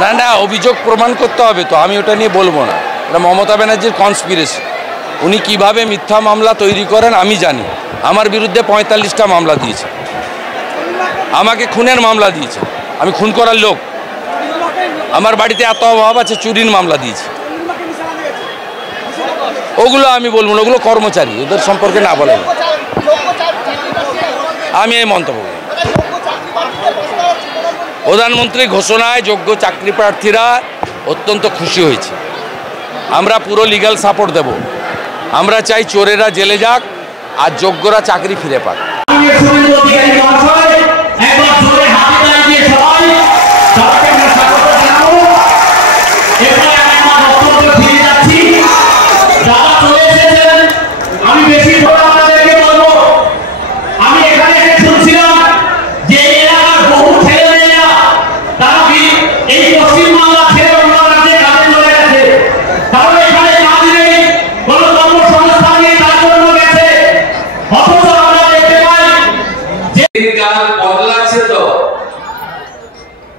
না না, অভিযোগ প্রমাণ করতে হবে তো, আমি ওটা নিয়ে বলবো না। এটা মমতা ব্যানার্জির কনস্পিরেসি। উনি কিভাবে মিথ্যা মামলা তৈরি করেন আমি জানি। আমার বিরুদ্ধে 45টা মামলা দিয়েছে, আমাকে খুনের মামলা দিয়েছে, আমি খুন করার লোক। আমার বাড়িতে এত অভাব আছে, চুরির মামলা দিয়েছে। ওগুলো আমি বলবো না, ওগুলো কর্মচারী, ওদের সম্পর্কে না বলেন। আমি এই মন্তব্য করি। প্রধানমন্ত্রী ঘোষণায় যোগ্য চাকরি প্রার্থীরা অত্যন্ত খুশি হয়েছে। আমরা পুরো লিগ্যাল সাপোর্ট দেব। আমরা চাই চোরেরা জেলে যাক আর যোগ্যরা চাকরি ফিরে পাক।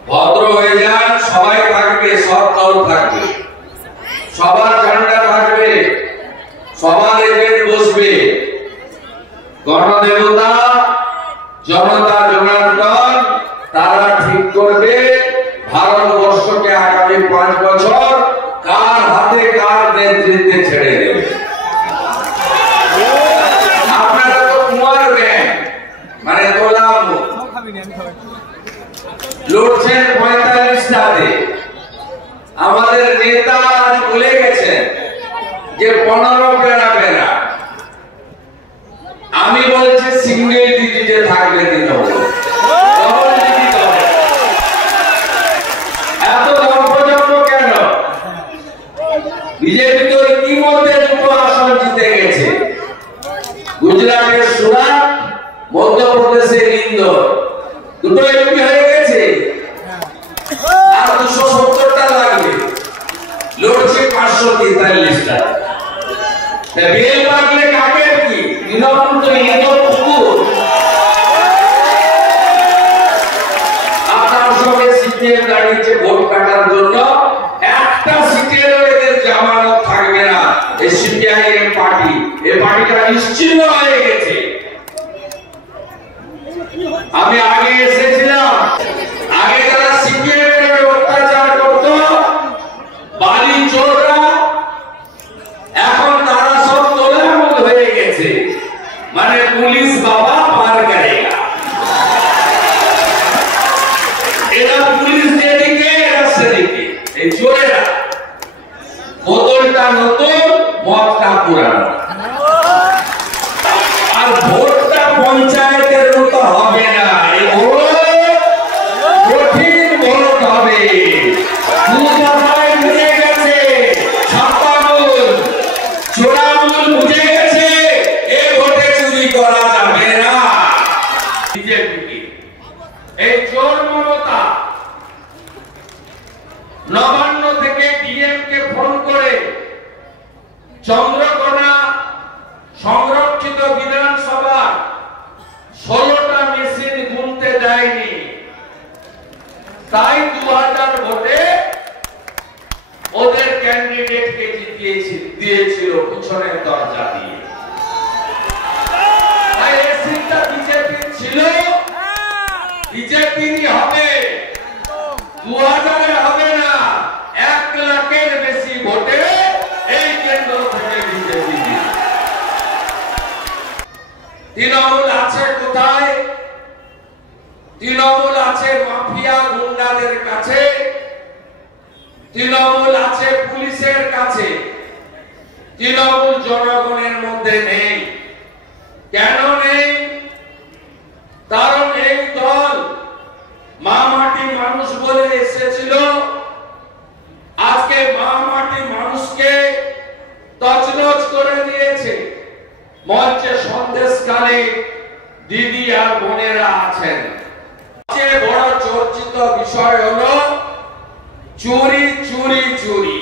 ভদ্র হয়ে যান, সবাই থাকবে, সব দল থাকবে, সবার ঝান্ডা থাকবে, সবার এজেন্ট বসবে। গণদেবতা জনতা জনার্দন তারা ঠিক করবে ভারতবর্ষকে আগামী 5 বছর কার হাতে কার নেতৃত্বে ছেড়ে দেবে। আপনারা তো কুমার ব্যাংক মানে তোলাম লড়ছেন 45টাতে। আমাদের নেতা আজ বলে গেছেন যে 15 বেড়া। আমি বলছি সিঙ্গেল ডিজিটে থাকবে তৃণমূল। এত গল্প কেন? বিজেপি তো ইতিমধ্যে 2 আসন জিতে গেছে। গুজরাটের সুরাট, মধ্যপ্রদেশের ইন্দোর, 2 এমপি হয়ে গেছে। আর 270টা লাগবে, লড়ছে 543টা। বেল পাকলে কাকে কি তৃণমূল তো ইন্দোর পুকুর। আপনার সঙ্গে সিপিএম দাঁড়িয়েছে ভোট কাটার জন্য, একটা সিটেরও এদের জামানত থাকবে না। এই সিপিআইএম পার্টি, এই পার্টিটা নিশ্চিহ্ন হয়ে গেছে। আমি আগে এসেছিলাম, আগে যারা সিপিএম এর অত্যাচার করত বালি চোররা, এখন তারা সব তোলামূল হয়ে গেছে। মানে পুলিশ বাবা পার করেগা। এরা পুলিশ যেদিকে এরা সেদিকে। এই চোরেরা বোতলটা নতুন, মদটা পুরানো। আর ভোটটা পঞ্চায়েতের মতো হবে না, কঠিন ভোট হবে। বুঝে গেছে, ছাপ্পামূল চোরামূল বুঝে গেছে, এই ভোটে চুরি করা যাবে না। বিজেপি এই চোর মমতা নবান্ন থেকে ডিএমকে ফোন করে চন্দ্রকোনা সংরক্ষিত বিধানসভা 16টা মেশিন গুনতে দেয়নি। তাই 2000 ভোটে ওদের ক্যান্ডিডেটকে দিয়েছিল পিছনের দরজা দিয়ে। তাই এই সিটটা বিজেপির ছিল, বিজেপিরই হবে। 2000 হবে না, 1 লাখের বেশি ভোটে এই কেন্দ্র থেকে বিজেপি। তৃণমূল আছে কোথায়? তৃণমূল আছে মাফিয়া গুন্ডাদের কাছে, তৃণমূল আছে পুলিশের কাছে। তৃণমূল জনগণের মধ্যে নেই। কেন নেই? কারণ এই দল মা মাটি মানুষ বলে এসেছিল, আজকে মা মাটি মানুষকে তছনছ করে দিয়েছে। মঞ্চে সন্দেশকারী দিদি আর বোনেরা আছেন। সবচেয়ে বড় চর্চিত বিষয় হলো চুরি চুরি চুরি।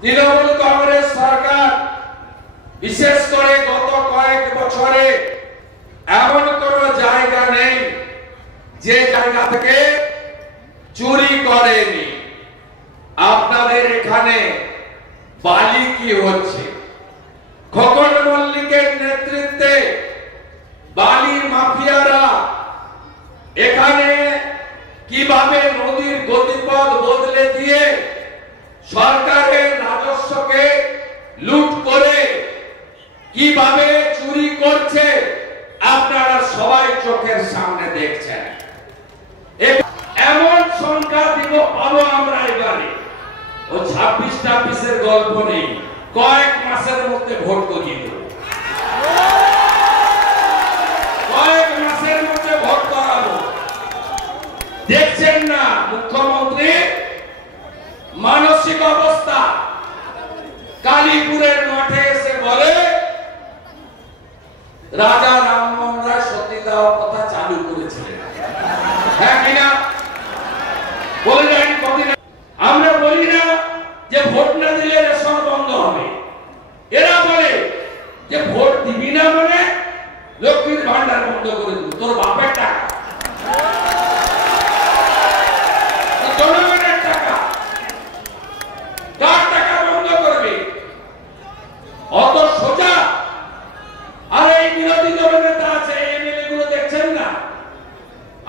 তৃণমূল কংগ্রেস সরকার বিশেষ করে গত কয়েক বছরে এমন কোন জায়গা নেই যে জায়গা থেকে চুরি করেনি। আপনাদের এখানে বালি কি হচ্ছে? খোকন মল্লিকের নেতৃত্বে বালি মাফিয়ারা এখানে কিভাবে নদীর গতিপথ বদলে দিয়ে সরকারের রাজস্বকে লুট করে কিভাবে চুরি করছে আপনারা সবাই চোখের সামনে দেখছেন। এমন সংখ্যা দিব পাবো আমরা এবারে। ও 26-26 গল্প নেই, কয়েক মাসের মধ্যে ভোট করিয়ে দেব, কয়েক মাসের মধ্যে ভোট করাবো। দেখছেন না মুখ্যমন্ত্রী মানসিক অবস্থা? কালীপুরের মাঠে এসে বলে রাজা রামমোহন রায় সতী দাহ কথা চালু করেছিলেন, হ্যাঁ কিনা? বলে যান কদিন। আমরা বলি না যে ভোট না দিলে রেশন বন্ধ হবে, এরা বলে যে ভোট দিবি না মানে লক্ষ্মীর ভান্ডার বন্ধ করে দিব। তোর বাপের টাকা, জনগণের টাকা, কার টাকা বন্ধ করবে? অত সোজা? আর এই বিরোধী দলের নেতা আছে, এমএলএ গুলো দেখছেন না?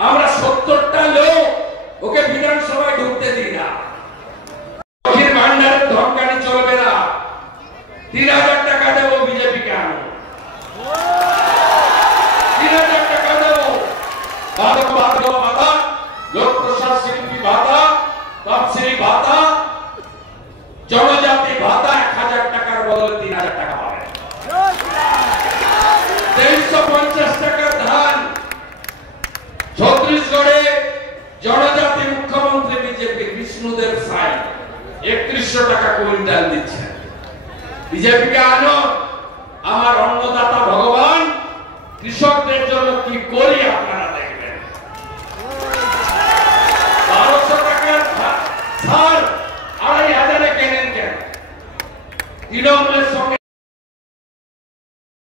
আমরা 70টা লোক ওকে বিধানসভায় ঢুকতে দিই না। লক্ষ্মীর ভান্ডারের ধমকানি চলবে না। 3000 টাকা দেবো বিজেপি কে আনো, 3000 টাকা দেবো। ভাতা, লোক প্রসাদ শিল্পী ভাতা, তফসিলি ভাতা, জনজাতি ভাতা 1000 টাকার বদলে 3000 টাকা পাবে। 350 টাকার ধান। ছত্তিশগড়ে জনজাতি মুখ্যমন্ত্রী বিজেপি বিষ্ণুদেব সাই 3100 টাকা কুইন্টাল দিচ্ছেন। বিজেপিকে আনো, আমার অন্নদাতা ভগবান কৃষকদের জন্য কি করি আপনারা দেখবেন। 1200 টাকার সার 2500 কেনেন কেন? তৃণমূলের সঙ্গে